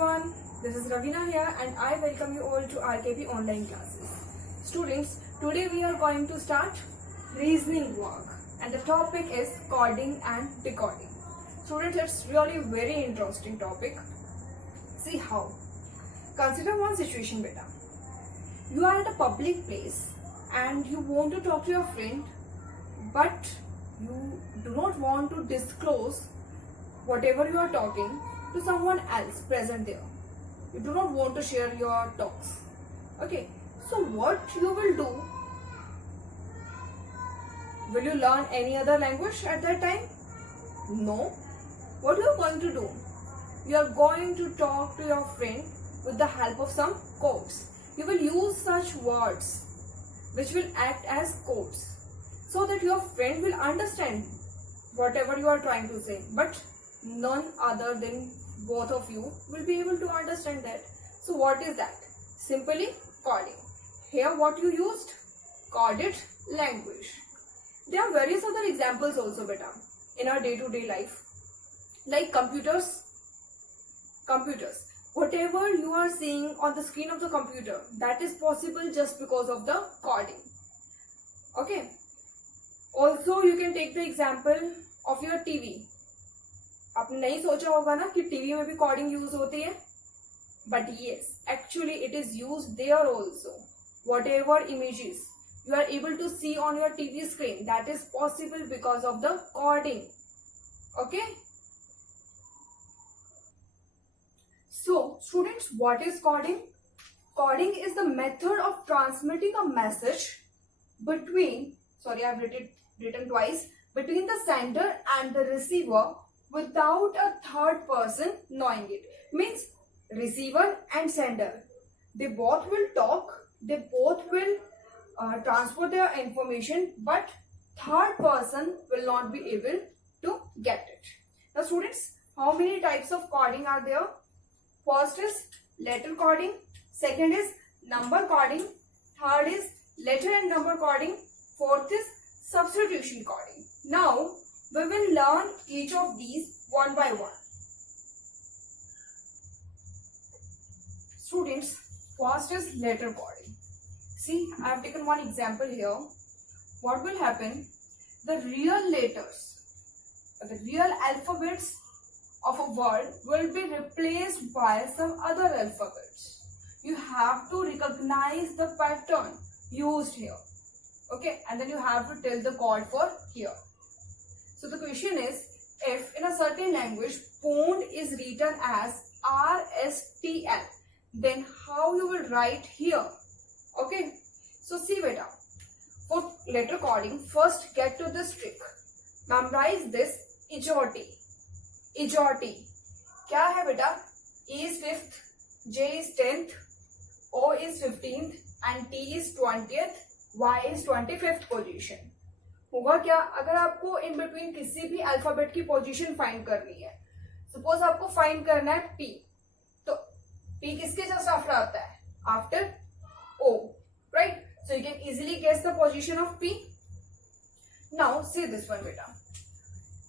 everyone, this is Ravina here and I welcome you all to RKP online classes. Students, today we are going to start reasoning work and the topic is coding and decoding. Students, it's really very interesting topic. See how. Consider one situation beta. You are at a public place and you want to talk to your friend but you do not want to disclose whatever you are talking to someone else present there. You do not want to share your talks. Okay, so what you will do? Will you learn any other language at that time? No. What you are going to do? You are going to talk to your friend with the help of some codes. You will use such words which will act as codes so that your friend will understand whatever you are trying to say, but none other than both of you will be able to understand that. So what is that? Simply coding. Here what you used? Coded language. There are various other examples also beta in our day-to-day life, like computers. Whatever you are seeing on the screen of the computer, that is possible just because of the coding. Okay. Also you can take the example of your TV. आपने नहीं सोचा होगा ना कि TV में भी coding use होती है, but yes, actually it is used there also. Whatever images you are able to see on your TV screen, that is possible because of the coding. Okay. So students, what is coding? Coding is the method of transmitting a message between, sorry, I've written twice, between the sender and the receiver without a third person knowing it. Means receiver and sender, they both will talk, they both will transfer their information, but third person will not be able to get it. Now students, how many types of coding are there? First is letter coding, second is number coding, third is letter and number coding, fourth is substitution coding. Now we will learn each of these one by one. Students, first is letter coding. See, I have taken one example here. What will happen? The real letters, the real alphabets of a word will be replaced by some other alphabets. You have to recognize the pattern used here. Okay, and then you have to tell the code for here. So the question is, if in a certain language pond is written as RSTL, then how you will write here? Okay, so see beta, for letter coding, first get to this trick. Memorize this Ijoti. क्या है बेटा? E is 5th, J is 10th, O is 15th and T is 20th, Y is 25th position. होगा क्या अगर आपको in between किसी भी alphabet की पोजीशन फाइंड करनी है? सपोज आपको फाइंड करना है P, तो P किसके जस्ट आफ्टर आता है? After O, right? So you can easily guess the position of P. Now see this one बेटा.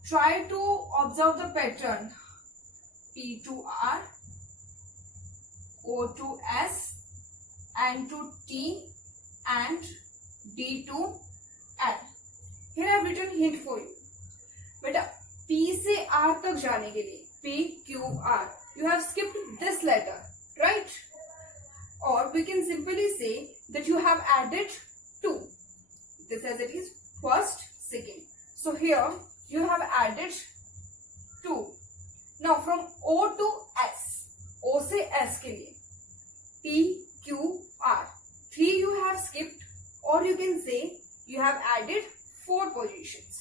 Try to observe the pattern. P to R, O to S, N to T and D to L. Here I have written hint for you. बेटा P से R तक जाने के लिए P, Q, R, you have skipped this letter, right? Or we can simply say that you have added 2. This as it is first, second. So here you have added 2. Now from O to S, O से S के लिए P, Q, R, 3 you have skipped, or you can say you have added 4 positions.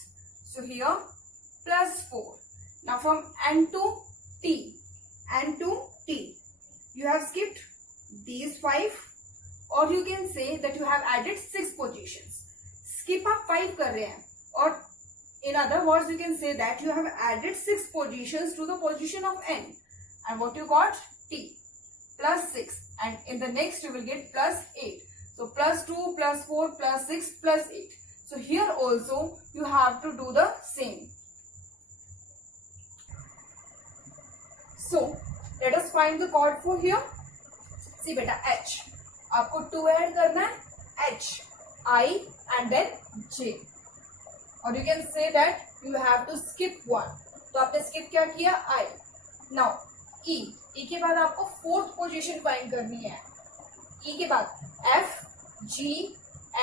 So here plus 4. Now from N to T, you have skipped these 5, or you can say that you have added 6 positions. Skip आप 5 कर रहे हैं, और in other words, you can say that you have added 6 positions to the position of N. And what you got? T. Plus 6. And in the next you will get plus 8. So plus 2, plus 4, plus 6, plus 8. So here also you have to do the same. So let us find the chord for here. See बेटा H, आपको 2 add करना है, H, I and then J. और you can say that you have to skip 1. तो आपने skip क्या किया? I. Now E. E के बाद आपको फोर्थ पोजीशन फाइंड करनी है. E के बाद F, G,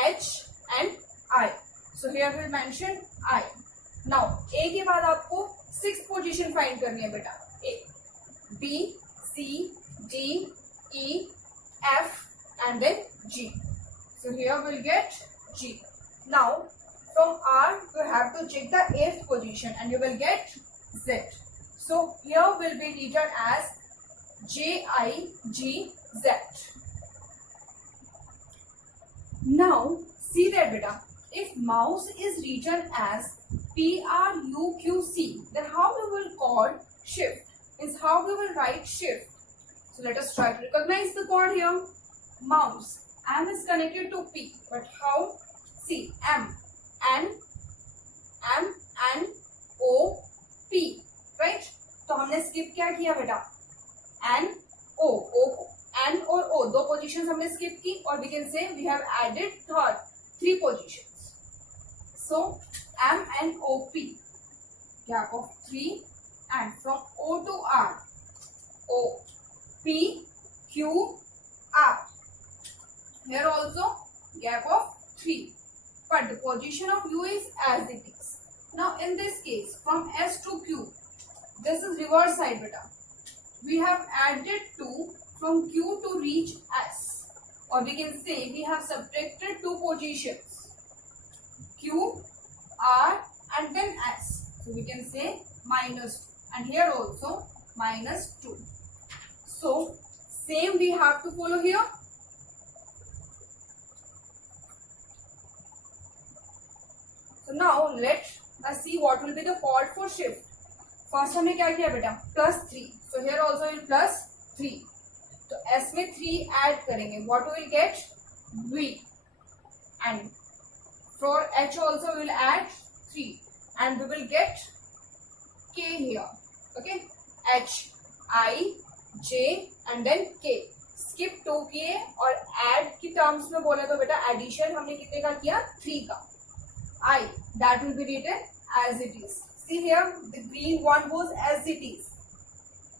H and I. So here will mention I. Now A के बाद आपको सिक्स्थ पोजीशन फाइंड करनी है बेटा. A, B, C, D, E, F and then G. So here we'll get G. Now from R you have to check the 8th position and you will get Z. So here will be written as J, I, G, Z. Now see that beta, if mouse is written as P, R, U, Q, C, then how we will call shift? Is how we will write shift. So let us try to recognize the chord here. Mouse, M is connected to P, but how? See, M, N, O, P, right? तो हमने skip क्या किया बेटा? N, O, N और O दो positions हमने skip की, और we can say we have added third 3 positions. So M, N, O, P, gap of 3, and from O to R, O, P, Q, R. Here also gap of 3, but the position of U is as it is. Now in this case, from S to Q, this is reverse side beta. We have added 2 from Q to reach S, or we can say we have subtracted 2 positions, Q, R and then S. So we can say -2, and here also -2. So same we have to follow here. So now let's see what will be the chord for shift. First हमने क्या किया बेटा? +3. So here also will +3. तो S में 3 add करेंगे. What we will get? V. And for H also we will add 3, and we will get K here. Okay, H, I, J and then K. Skip 2 किए, और add की terms में बोले तो बेटा addition हमने कितने का किया? 3 का. I, that will be written as it is. See here, the green one was as it is.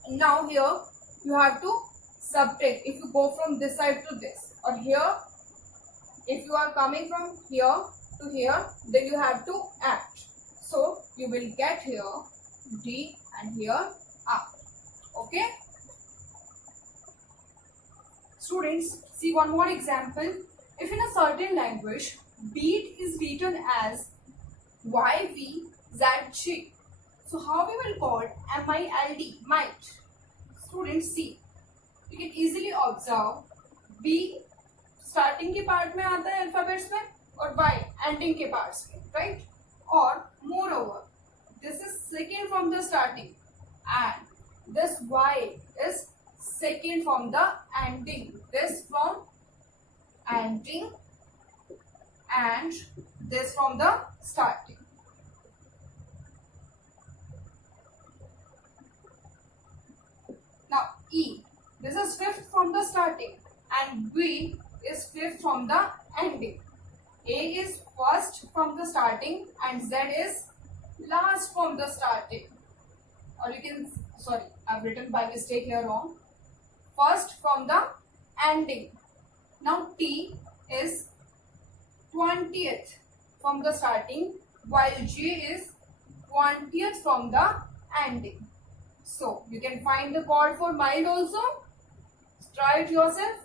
Now here you have to subtract. If you go from this side to this, or here if you are coming from here to here, then you have to add. So you will get here D and here R. Okay, students, see one more example. If in a certain language beat is written as YVZG, so how we will call MILD, might? Students, see, you can easily observe B starting के part में आता है alphabets में, और Y ending के parts में, right? और more over this is second from the starting, and this Y is second from the ending, this from ending and this from the starting. Now E, this is fifth from the starting, and B is fifth from the ending. A is first from the starting and Z is last from the starting. Or you can, sorry, I've written by mistake here wrong. First from the ending. Now T is 20th from the starting, while J is 20th from the ending. So you can find the chord for mild also. Try it yourself.